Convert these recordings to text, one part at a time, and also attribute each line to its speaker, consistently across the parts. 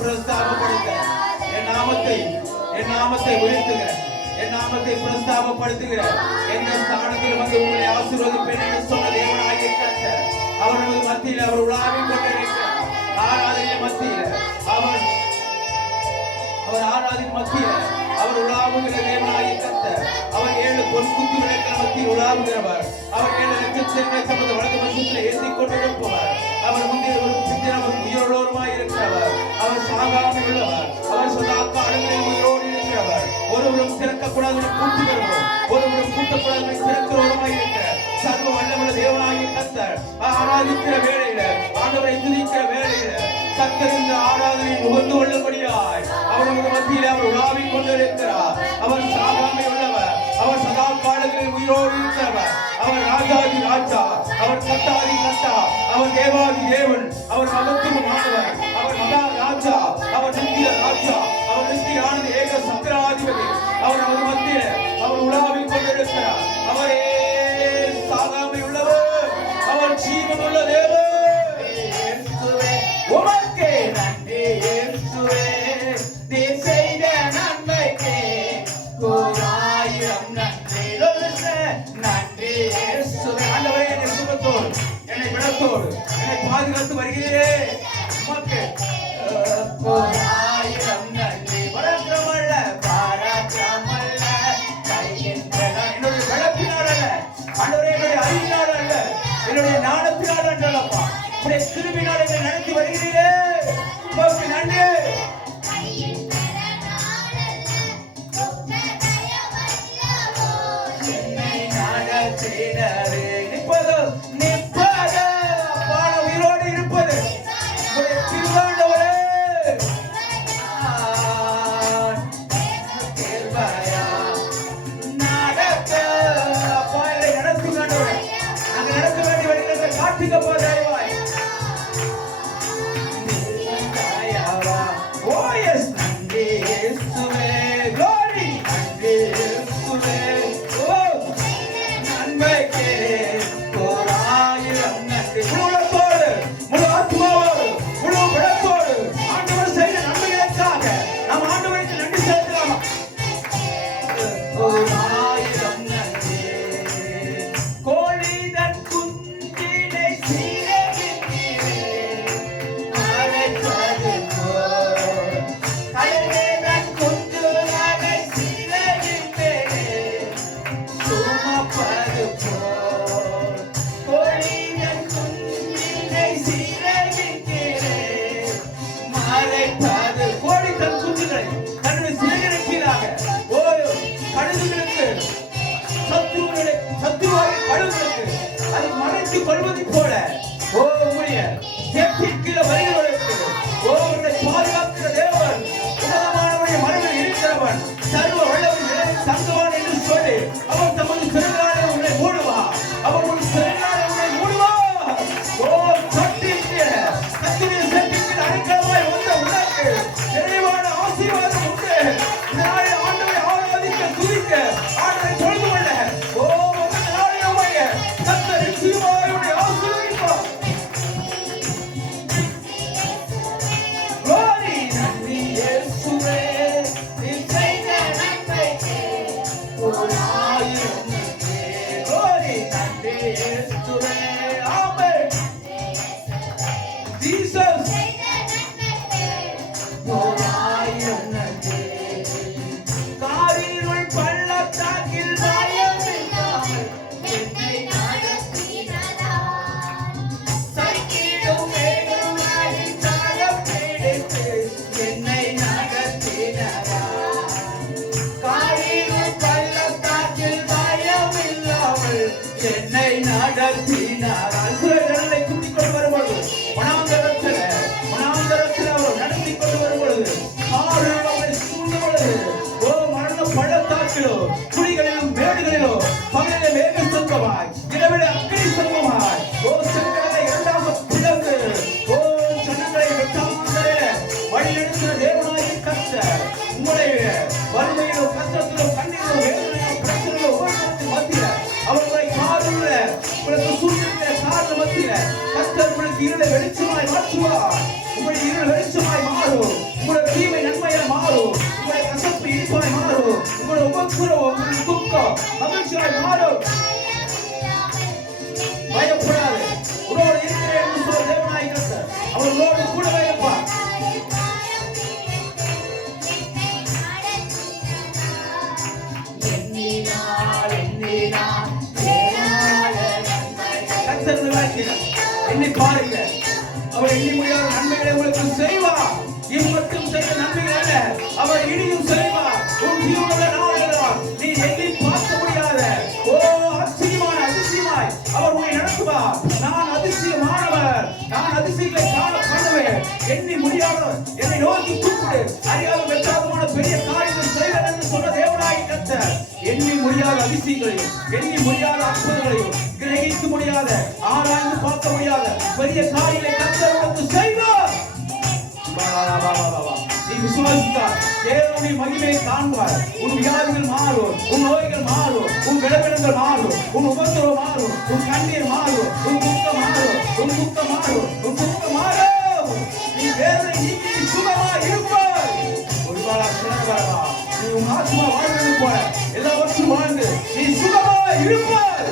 Speaker 1: பிரஸ்தாபப்படுத்த என் நாமத்தை என் நாமத்தை உயர்த்துகிற என் நாமத்தை பிரஸ்தாபப்படுத்துகிற எந்த ஸ்தானத்தில் வந்து உங்களை ஆசீர்வதிப்பேன் என்று சொன்ன தேவனாகிய மத்தியில் அவர் அவர் ஆராதின் மத்தியில் அவர் உலாவுகிற தேவனாகிய கத்த அவர் ஏழு பொன் குத்து விளக்கிற மத்தியில் உலாவுகிறவர். அவர் ஏழு நட்சத்திரங்களை தமது வலது வசத்தில் ஏந்திக் கொண்டிருப்பவர். அவர் முந்தைய ஒரு பிந்திரவர் உயிரோருமாய் இருக்கிறவர். அவர் சாகாமல் உள்ளவர். அவர் சதா காலங்களில் உயிரோடு இருக்கிறவர். ஒருவரும் திறக்கக்கூடாது என கூட்டுகிறவர் ஒருவரும் கூட்டக்கூடாது திறக்கிறோருமாய் இருக்கிற சர்வ வல்லமுள்ள தேவனாகி கத்த ஆராதிக்கிற வேளையில ஆண்டவரை துதிக்கிற வேளையில கத்தர் இந்த ஆராதனை நுகர்ந்து கொள்ளும்படியாய் மத்தியில் அவர் உலாவிக் கொண்டிருக்கிறார். அவர் சாகாமை உள்ளவர். அவர் சதா காலங்களில் உயிரோடு இருக்கிறவர் அவர் ராஜாதி ராஜா. அவர் கத்தாதி கத்தா அவர் தேவாதி தேவன். அவர் மகத்துவமானவர் அவர் மகா ராஜா. அவர் நித்திய ராஜா. அவர் நித்தியானது ஏக சக்கராதிபதி அவர் அவர் மத்தியில் அவர் உலாவிக் கொண்டிருக்கிறார். அவரே சாகாமை உள்ளவர். அவர் ஜீவன் உள்ள தேவன். Yeah. agradeço. வல்லவன் நிலை தங்குவான் என்று சொல்லி அவன் ஒரு ஆயிரம் நன்றி. Glory, நன்றி சென்னை நடத்தினாரா வெளிச்சமாய் மாற்றுவார் உங்களுடைய இருள் வெளிச்சமாய் மாறும். உங்களுடைய தீமை நன்மையா மாறும். உங்களுடைய கசப்பு இனிப்பாய் மாறும். உங்களுடைய உபக்குறவு உங்களுடைய துக்கம் மகிழ்ச்சியாய் மாறும். பயப்படாது. உங்களோட இருக்கிறேன் என்று சொல்ல தேவனாய் கத்த. அவர் உங்களோடு கூட வைப்பா என்னை பாருங்க. அவர் எண்ணி முடியாத நன்மைகளை உங்களுக்கு செய்வார். இது மட்டும் செய்ய நன்மைகள் அவர் இனியும் செய்ய முடியாத அதிசயங்களையும் எண்ணி முடியாத அற்புதங்களையும் கிரகிக்க முடியாத ஆராய்ந்து பார்க்க முடியாத பெரிய காரியங்களை கத்தர் உனக்கு செய்வார் நீ விசுவாசித்தார் தேவனுடைய மகிமையை காண்பார் உன் வியாதிகள் மாறும் உன் நோய்கள் மாறும் உன் விளவிடங்கள் மாறும் உன் உபத்திரம் மாறும் உன் கண்ணீர் மாறும் உன் துக்கம் மாறும் உன் துக்கம் மாறும் உன் துக்கம் மாறும். நீ வேதனை நீக்கி சுகமா இருப்பார் ஒரு வாரா நீ உன் ஆத்மா வாழ்ந்து போற எல்லாவற்றும் வாழ. இருப்பார் இருப்பார்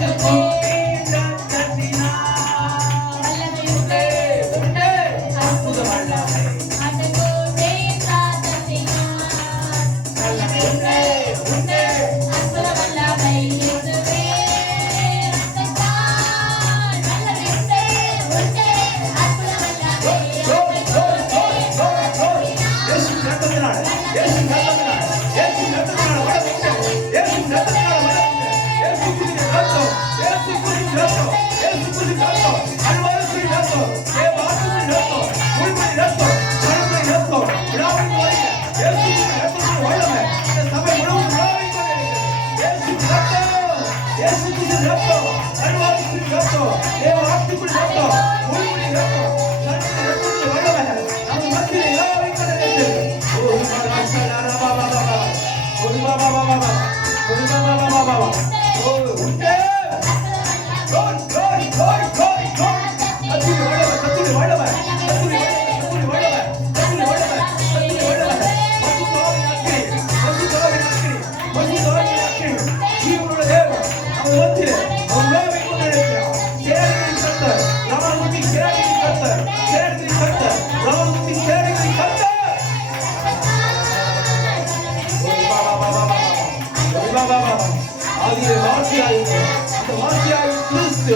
Speaker 1: Thank you.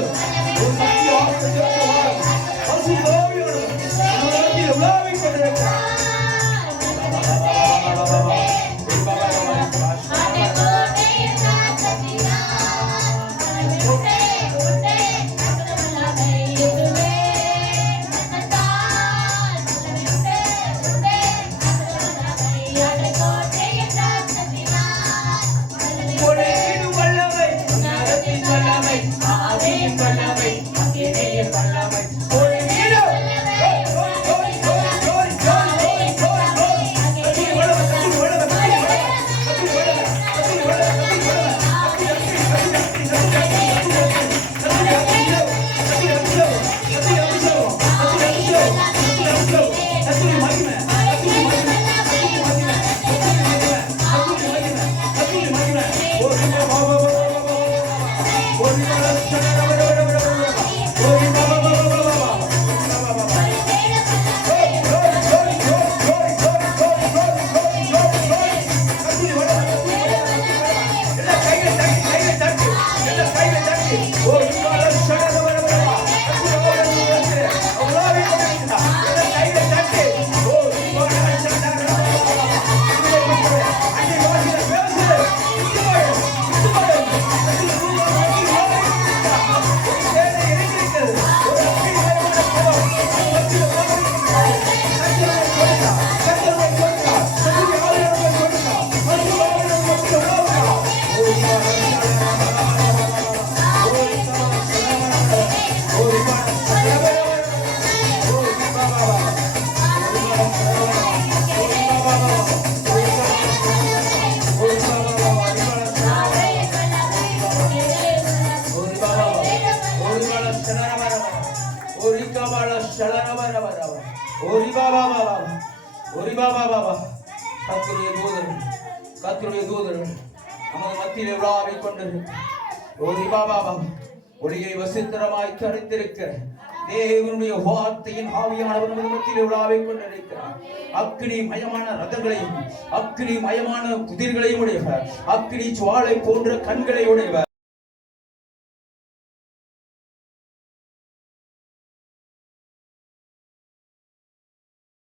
Speaker 1: Yeah. ஓரி பாபா பாபா ஓரி பாபா பாபா கத்தருடைய தூதர். கத்தருடைய தூதர். நமது மத்தியில் விழாவை கொண்டு. ஓரி பாபா பாபா ஒளியை வசித்திரமாய் தரித்திருக்கிற தேவனுடைய வார்த்தையின் ஆவியானவர் நமது மத்தியில் விழாவை கொண்டு நினைக்கிறார் அக்னி மயமான ரதங்களையும் அக்கினி மயமான குதிர்களையும் உடையவர். அக்னி சுவாலை போன்ற கண்களை உடையவர்.